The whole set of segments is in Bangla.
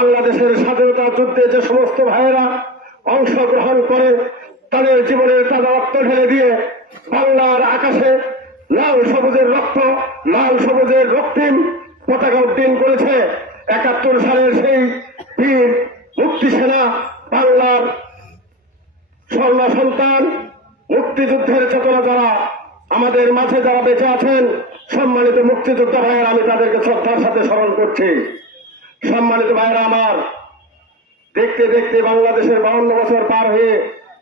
বাংলাদেশের স্বাধীনতা যুদ্ধে যে সমস্ত ভাইয়েরা অংশগ্রহণ করে তাদের জীবনের তাজা রক্ত ঢেলে দিয়ে বাংলার আকাশে লাল সবুজের রক্ত, লাল সবুজের রক্তিম পতাকা উড্ডীন করেছে একাত্তর সালের সেই বীর মুক্তি সেনা বাংলার স্বর্ণ সন্তান, মুক্তিযুদ্ধের চেতনা যারা আমাদের মাঝে যারা বেঁচে আছেন, সম্মানিত মুক্তিযোদ্ধা ভাইয়ের, আমি তাদেরকে শ্রদ্ধার সাথে স্মরণ করছি। সম্মানিত ভাইরা আমার, দেখতে দেখতে বাংলাদেশের বাউন্ন বছর পার হয়ে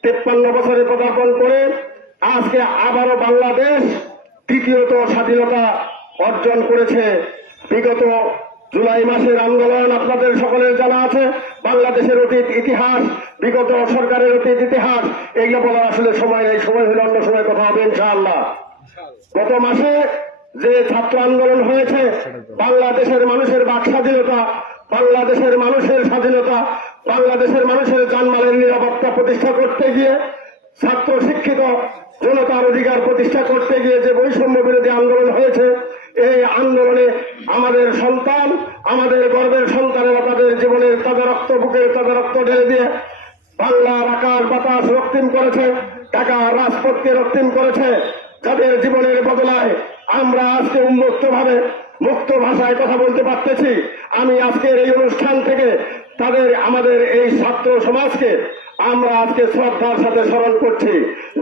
তেপ্পান্ন বছরে পদার্পণ করে আজকে আবারও বাংলাদেশ তৃতীয়ত স্বাধীনতা অর্জন করেছে। বিগত জুলাই মাসের আন্দোলন আপনাদের সকলের জানা আছে। বাংলাদেশের অতীত ইতিহাস, বিগত সরকারের অতীত ইতিহাস এগুলো বলার আসলে সময় নেই, সময় হলে অন্য সময় কথা হবে ইনশাআল্লাহ। গত মাসে যে ছাত্র আন্দোলন হয়েছে, বাংলাদেশের মানুষের বাক স্বাধীনতা, বাংলাদেশের মানুষের স্বাধীনতা, বাংলাদেশের মানুষের জানমালের নিরাপত্তা প্রতিষ্ঠা করতে গিয়ে, ছাত্র শিক্ষিত জনতার অধিকার প্রতিষ্ঠা করতে গিয়ে যে বৈষম্য বিরোধী আন্দোলন হয়েছে, এই আন্দোলনে আমাদের সন্তান, আমাদের গর্বের সন্তানেরা তাদের জীবনের তাজা রক্ত বুকের তাজা রক্ত ঢেলে দিয়ে বাংলার আকার, বাতাস রক্তিম করেছে টাকা রাজপথকে রক্তিম করেছে, যাদের জীবনের বদলায় আমরা আজকে উন্মুক্ত ভাবে মুক্ত ভাষায় কথা বলতে পারতেছি। আমি আজকের এই অনুষ্ঠান থেকে তাদের, আমাদের এই ছাত্র সমাজকে আমরা আজকে শ্রদ্ধার সাথে স্মরণ করছি।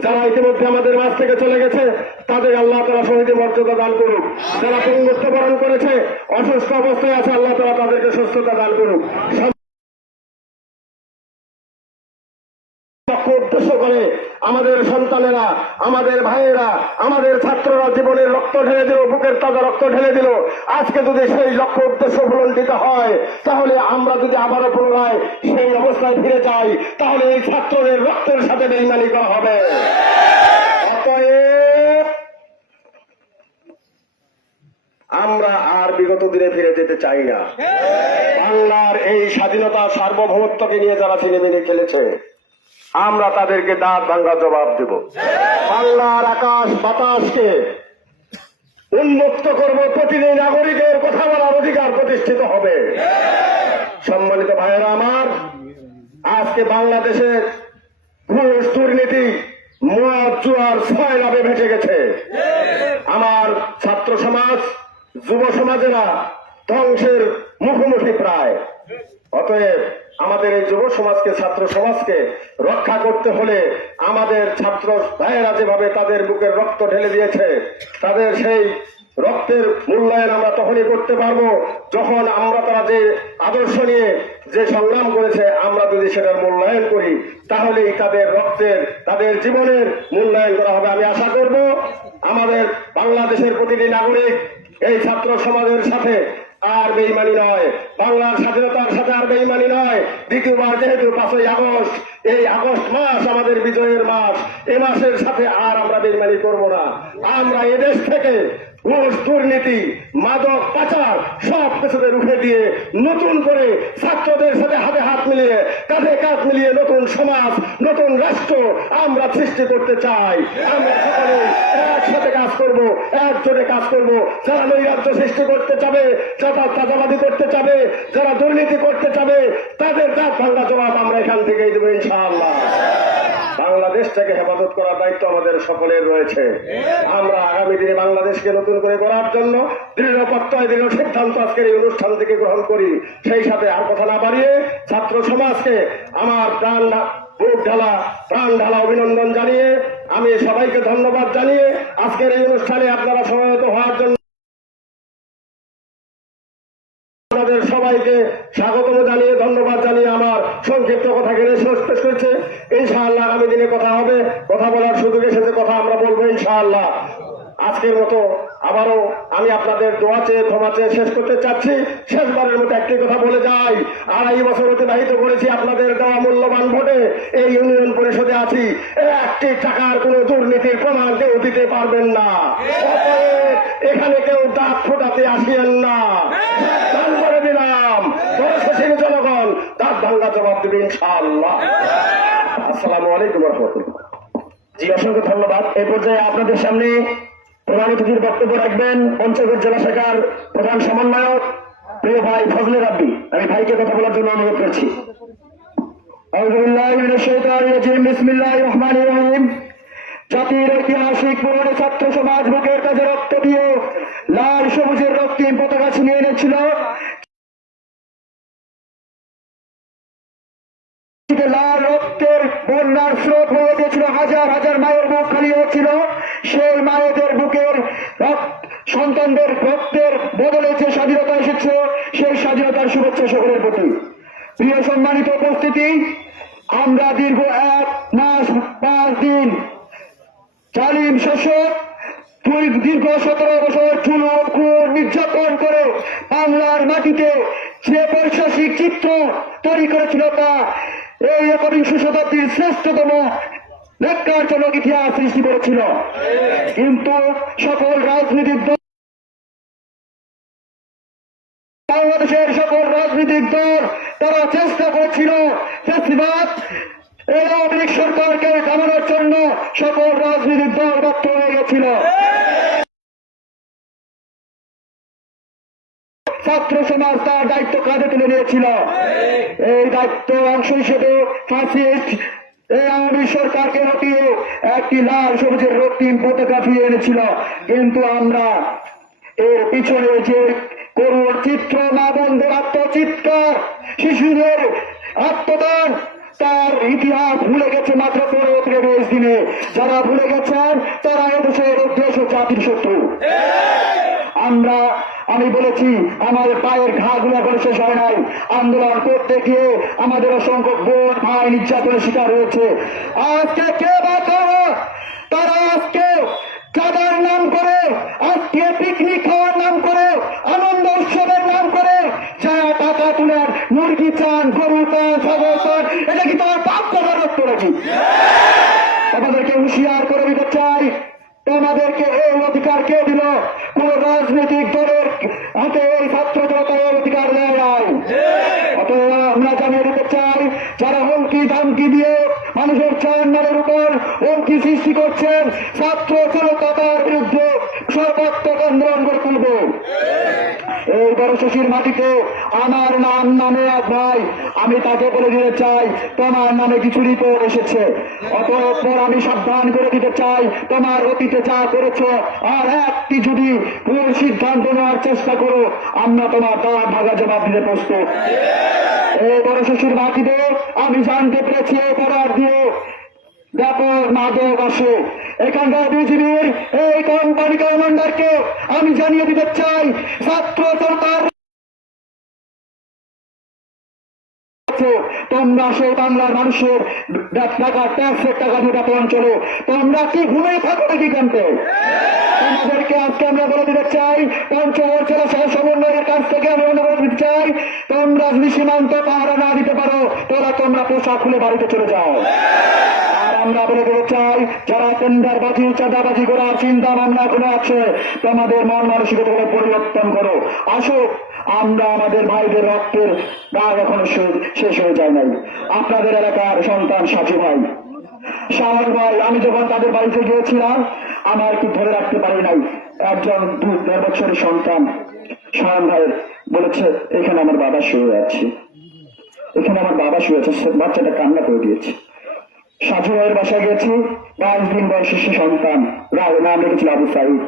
যারা ইতিমধ্যে আমাদের মাঝ থেকে চলে গেছে, তাদের আল্লাহ তারা শহীদ মর্যাদা দান করুক। যারা পঙ্গুত্ব বরণ করেছে, অসুস্থ অবস্থায় আছে, আল্লাহ তারা তাদেরকে সুস্থতা দান করুক। উদ্দেশ্য করে আমাদের সন্তানেরা আমাদের ভাইয়েরা আমাদের ছাত্ররা জীবনের রক্ত ঢেলে দিল বুকের তাজা রক্ত ঢেলে দিল। আজকে যদি সেই লক্ষ্য উদ্দেশ্য পূরণিত হয় তাহলে আমরা যদি আবারও পুনরায় সেই অবস্থায় ফিরে যাই তাহলে এই ছাত্রদের রক্তের সাথে বেইমানি করা হবে। অতএব আমরা আর বিগত দিনে ফিরে যেতে চাই না। বাংলার এই স্বাধীনতা সার্বভৌমত্বকে নিয়ে যারা ছিনিমিনি খেলেছে আমরা তাদেরকে দাঁত ভাঙ্গা জবাব দেব। বাংলার আকাশ বাতাসকে উন্মুক্ত করব প্রতিটি নাগরিকের কথা বলার অধিকার প্রতিষ্ঠিত হবে। সম্মানিত ভাইয়েরা আমার, আজকে বাংলাদেশের ঘুষ দুর্নীতি, মদ, জুয়ার ছয় লাভে ভেসে গেছে। আমার ছাত্র সমাজ, যুব সমাজেরা ধ্বংসের মুখোমুখি প্রায়। অতএব আমাদের এই যুব সমাজকে, ছাত্র সমাজকে রক্ষা করতে হলে আমাদের ছাত্র ভাইয়েরা যেভাবে তাদের বুকের রক্ত ঢেলে দিয়েছে, তাদের সেই রক্তের মূল্যায়ন আমরা তখনই করতে পারব যখন আমরা তারা যে আদর্শ নিয়ে যে সংগ্রাম করেছে, আমরা যদি সেটার মূল্যায়ন করি, তাহলেই তাদের রক্তের, তাদের জীবনের মূল্যায়ন করা হবে। আমি আশা করব আমাদের বাংলাদেশের প্রতিটি নাগরিক এই ছাত্র সমাজের সাথে আর বেইমানি নয়। বাংলার স্বাধীনতার সাথে আর বেইমানি নয়। দ্বিতীয়বার যেহেতু পাঁচই আগস্ট, এই আগস্ট মাস আমাদের বিজয়ের মাস, এ মাসের সাথে আর আমরা বেইমানি করব না। আমরা এদেশ থেকে ঘুষ দুর্নীতি, মাদক, পাচার, সব কিছুতে রুখে দিয়ে নতুন করে ছাত্রদের সাথে হাতে হাত মিলিয়ে, কাঁধে কাঁধ মিলিয়ে নতুন সমাজ, নতুন রাষ্ট্র আমরা সৃষ্টি করতে চাই। আমরা সকলে একসাথে কাজ করব, একজোটে কাজ করব। যারা নৈরাজ্য সৃষ্টি করতে চাবে, যারা চাঁদাবাদি করতে চাবে, যারা দুর্নীতি করতে চাবে, তাদের দাঁত ভাঙ্গা জবাব আমরা এখান থেকেই দেবো ইনশাআল্লাহ। বাংলাদেশটাকে হেফাজত করার দায়িত্ব আমাদের সকলের রয়েছে। আমরা আগামী দিনে বাংলাদেশকে নতুন করে করার জন্য দৃঢ় প্রত্যয়, দৃঢ় সিদ্ধান্ত আজকের এই অনুষ্ঠান থেকে গ্রহণ করি। সেই সাথে আর কথা না বাড়িয়ে ছাত্র সমাজকে আমার প্রাণ বুক ঢালা, প্রাণ ঢালা অভিনন্দন জানিয়ে আমি সবাইকে ধন্যবাদ জানিয়ে আজকের এই অনুষ্ঠানে আপনারা সমাবেত হওয়ার জন্য আপনাদের সবাইকে স্বাগতম জানিয়ে, ধন্যবাদ জানিয়ে আমার সংক্ষিপ্ত কথা শেষ শেষ করছে। ইনশাআল্লাহ আগামী দিনে কথা হবে, কথা বলার সুযোগ এসেছে কথা আমরা বলব ইনশাআল্লাহ। আজকের মতো আবারও আমি আপনাদের দোয়া চেয়ে, ক্ষমা চেয়ে শেষ করতে চাচ্ছি। শেষবারের মতো একটি কথা বলে যাই। আড়াই বছর অতিবাহিত করেছি আপনাদের দেওয়া মূল্যবান ভোটে। এই ইউনিয়ন পরিষদে আছি। একটি টাকার কোনো দুর্নীতির প্রমাণ কেউ দিতে পারবেন না। এখানে কেউ দাঁত ফোটাতে আসিয়েন না। দিলাম। জনগণ ভাঙ্গা জবাব দেবে ইনশাআল্লাহ। আসসালামু আলাইকুম রহমতুল্লাহ। জি, অসংখ্য ধন্যবাদ। এই পর্যায়ে আপনাদের সামনে প্রধান অতিথির বক্তব্য রাখবেন। পঞ্চগড় জেলা শাখার প্রধান সমন্বয়ক, প্রিয় ভাই ফজলে রাব্বি। আমি ভাইকে কথা বলার জন্য অনুরোধ করছি। জাতির ঐতিহাসিক পুরনো ছাত্র সমাজ বুকের কাজে রক্ত দিয়ে লাল সবুজের রক্তিম পতাকা ছিনিয়ে এনেছিল। রক্তের বন্যার স্রোত হয়ে গিয়েছিল, হাজার হাজার মায়ের বুক খালি হয়েছিল সেই মায়েদের বুকের সন্তানদের রক্তের বদলে যে স্বাধীনতা এসেছে, সেই স্বাধীনতার শুভেচ্ছা সকলের প্রতি। প্রিয় সম্মানিত উপস্থিতি, আমরা দীর্ঘ এক মাস, পাঁচ দিন জালিম শাসক দীর্ঘ সতেরো বছর চুলো খুন নির্যাতন করে বাংলার মাটিতে যে পৈশাসিক চিত্র তৈরি করেছিল তা এই একবিংশ শতাব্দীর শ্রেষ্ঠতম ন্যাক্কারজনক ইতিহাস সৃষ্টি করেছিল। কিন্তু সকল রাজনৈতিক দল বাংলাদেশের সকল রাজনৈতিক দল তারা চেষ্টা করছিল ফেস্টিভাল এই আওয়ামী লীগ সরকারকে থামানোর জন্য সকল রাজনৈতিক দল ব্যর্থ হয়ে গেছিল। ছাত্র সমাজ তার দায়িত্ব কাঁধে তুলে নিয়েছিল। এই দায়িত্ব অংশ হিসেবে ফাঁসিস্ট আওয়ামী সরকারকে হটিয়ে একটি লাল সবুজের রক্তিম পতাকা ফিরিয়ে এনেছিল। কিন্তু আমরা এর পিছনে যে করুণ চিত্র মা বন্ধুর আত্মচিৎকার, শিশুদের আত্মদান, তার ইতিহাস ভুলে গেছে মাত্র পনেরো থেকে দিনে। যারা ভুলে গেছেন, তারা এদেশের উদ্দেশ্য জাতির শত্রু। আমরা আমি বলেছি আমার পায়ের ঘাগুলো এখনও শেষ হয় নাই। আন্দোলন করতে গিয়ে আমাদের অসংখ্য বোন ভাই নির্যাতনের শিকার হয়েছে। আজকে কে বা তারা আজকে চাঁদার নাম করে আজকে পিকনিক খাওয়ার নাম করে আনন্দ উৎসবের নাম করে যা টাকা তুলে মুরগি চান গরু চান ছাগল চান এটা কি তোমার পাপ করার নাকি? আমাদেরকে হুঁশিয়ার করে দিতে চাই। তোমাদেরকে এই অধিকার কে দিল? কোন রাজনৈতিক দলের হাতে এই ছাত্র জনতা এই অধিকার দেয় নাই। অতএব আমরা জানিয়ে দিতে চাই যারা হুমকি ধামকি দিয়ে মানুষের চান্নারের উপর হুমকি সৃষ্টি করছেন ছাত্র জনতা তার বিরুদ্ধে সর্বাত্মক আন্দোলন করে তুলবে। এই বড় মাটিতে আমার নাম নামে এক ভাই, আমি তাকে বলে দিতে চাই, তোমার নামে কিছু রিপোর্ট এসেছে। অতঃপর আমি সাবধান করে দিতে চাই, তোমার অতীতে যা করেছ, আর একটি যদি ভুল সিদ্ধান্ত নেওয়ার চেষ্টা করো, আমরা তোমার দাঁত ভাগা জবাব দিতে প্রস্তুত। এই বড় শিশুর মাটিতে আমি জানতে পেরেছি পড়ার দিয়ে। ব্যাপক মাদক আসে। এখানকার বিজিবির এই কোম্পানি কমান্ডারকে আমি জানিয়ে দিতে চাই, ছাত্র সরকার তোমরা সেই বাংলার মানুষের টাকা ট্যাক্সের টাকা দিয়ে বেতন চলো তোমরা কি ঘুমে থাকো নাকি কানতে তোমাদেরকে আজকে আমরা বলে দিতে চাই পঞ্চগড় জেলা সহ সমন্বয়ের কাছ থেকে আমি অনুরোধ দিতে চাই, তোমরা যদি সীমান্ত পাহারা না দিতে পারো তোরা তোমরা পোশাক খুলে বাড়িতে চলে যাও। আমরা বলে দিতে চাই, যারা টেন্ডার বাজি চাঁদাবাজি করার চিন্তা ভাবনা করে আছে, তোমাদের মন মানসিকতা পরিবর্তন করো। আসো আমরা আমাদের ভাইদের রক্তের দাগ এখনও শেষ হয়ে যায় নাই। আপনাদের এলাকার সন্তান সাজু ভাই। শাহর ভাই, আমি যখন তাদের বাড়িতে গিয়েছিলাম, আমার কি ধরে রাখতে পারি নাই। একজন দু দেড় বছরের সন্তান শাহন ভাই বলেছে, এখানে আমার বাবা শুয়ে আছে। এখানে আমার বাবা শুয়ে আছে, সে বাচ্চাটা কান্না করে দিয়েছে। সাজু ভাইয়ের বাসায় গেছি, পাঁচ দিন বয়সী সে সন্তান নাম রেখেছিল আবু সাইদ।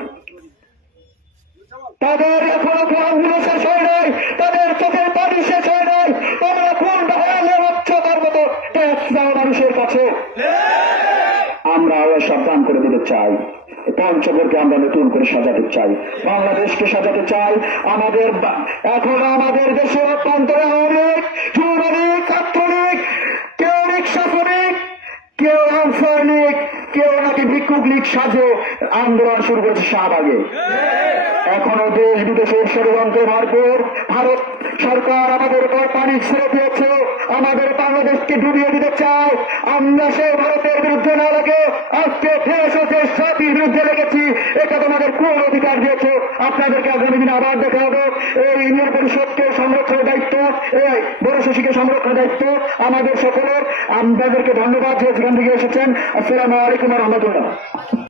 তাদের এখনও কোরআনগুলো শেষ হয় নাই তাদের চোখের পানি শেষ হয় নাই তোমরা কোন বাহালে হচ্ছ তার মতো ট্যাক্স দাও মানুষের কাছে আমরা আরও সাবধান করে দিতে চাই। পঞ্চগড়কে আমরা নতুন করে সাজাতে চাই। বাংলাদেশকে সাজাতে চাই। আমাদের এখন আমাদের দেশের অভ্যন্তরে অনেক যুবলীগ, ছাত্রলীগ, কেউ রিক্সা শ্রমিক, কেউ আনসার কেউ নাকি ভিক্ষুক লীগ সাজে আন্দোলন শুরু করেছে শাহবাগে। এখনও দেশ বিদেশের ষড়যন্ত্রে ভরপুর। ভারত সরকার আমাদের উপর পানি ছেড়ে দিয়েছে। আমাদের বাংলাদেশকে ডুবিয়ে দিতে চায়। আমরা সেই ভারতের বিরুদ্ধে না লাগে, আজকে দেশ জাতির বিরুদ্ধে লেগেছি, এটা তোমাদের কোন অধিকার দিয়েছে? আপনাদেরকে আগামী দিনে আবার দেখা হবে। এই ইউনিয়ন পরিষদকে সংরক্ষণের দায়িত্ব, এই বড় শশীকে সংরক্ষণের দায়িত্ব আমাদের সকলের। আপনাদেরকে ধন্যবাদ যে যেখান থেকে এসেছেন। আসসালামু আলাইকুম রহমতুল্লাহ।